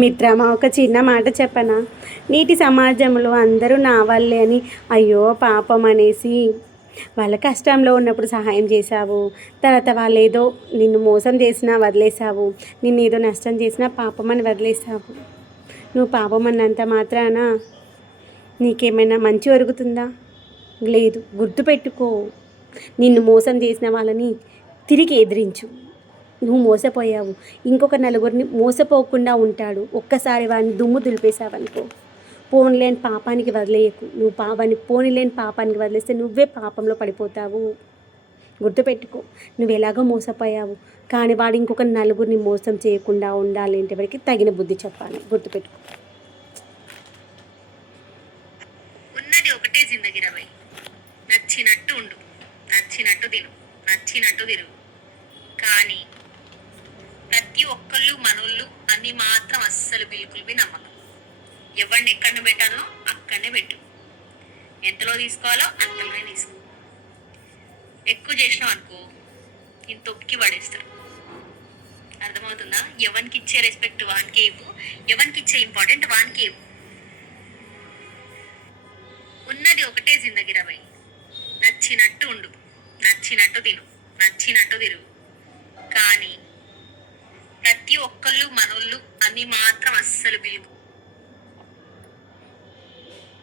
మిత్రమా, ఒక చిన్న మాట చెప్పనా? నీటి సమాజంలో అందరూ నా వల్లే అని అయ్యో పాపం అనేసి వాళ్ళ కష్టంలో ఉన్నప్పుడు సహాయం చేశావు. తర్వాత వాళ్ళు ఏదో నిన్ను మోసం చేసినా వదిలేసావు. నిన్నేదో నష్టం చేసినా పాపం అని వదిలేసావు. నువ్వు పాపం అన్నంత మాత్రాన నీకేమైనా మంచి జరుగుతుందా? లేదు. గుర్తుపెట్టుకో, నిన్ను మోసం చేసిన వాళ్ళని తిరిగి ఎదిరించు. నువ్వు మోసపోయావు, ఇంకొక నలుగురిని మోసపోకుండా ఉంటాడు. ఒక్కసారి వాడిని దుమ్ము దులిపేశావనుకో, పోనిలేని పాపానికి వదిలేయకు. నువ్వు వాడిని పోనిలేని పాపానికి వదిలేస్తే నువ్వే పాపంలో పడిపోతావు. గుర్తుపెట్టుకో, నువ్వు ఎలాగో మోసపోయావు, కానీ వాడు ఇంకొక నలుగురిని మోసం చేయకుండా ఉండాలి అంటే వాడికి తగిన బుద్ధి చెప్పాలి. గుర్తుపెట్టుకో. ఉన్నది ఒకటే జిందగీ రవై. నచ్చినట్టు ఉండు, నచ్చినట్టు తిను, నచ్చినట్టు తిరుగు. కానీ ప్రతి ఒక్కళ్ళు మనోళ్ళు అని మాత్రం అస్సలు బిల్కుల్ నమ్మకం. ఎవరిని ఎక్కడ పెట్టాలో అక్కడనే పెట్టు. ఎంతలో తీసుకోవాలో అంతలోనే తీసుకో. ఎక్కువ చేసినావు అనుకో, ఇంత ఒక్కి పడేస్తారు. అర్థమవుతుందా? ఎవరికి ఇచ్చే రెస్పెక్ట్ వానికే ఇవ్వు, ఎవరికి ఇచ్చే ఇంపార్టెంట్ వానికే ఇవ్వు. ఉన్నది ఒకటే జిందగీ రవై. నచ్చినట్టు ఉండు, నచ్చినట్టు తిను, నచ్చినట్టు తిరుగు. కానీ ప్రతి ఒక్కళ్ళు మనోళ్ళు అని మాత్రం అస్సలు బిల్కు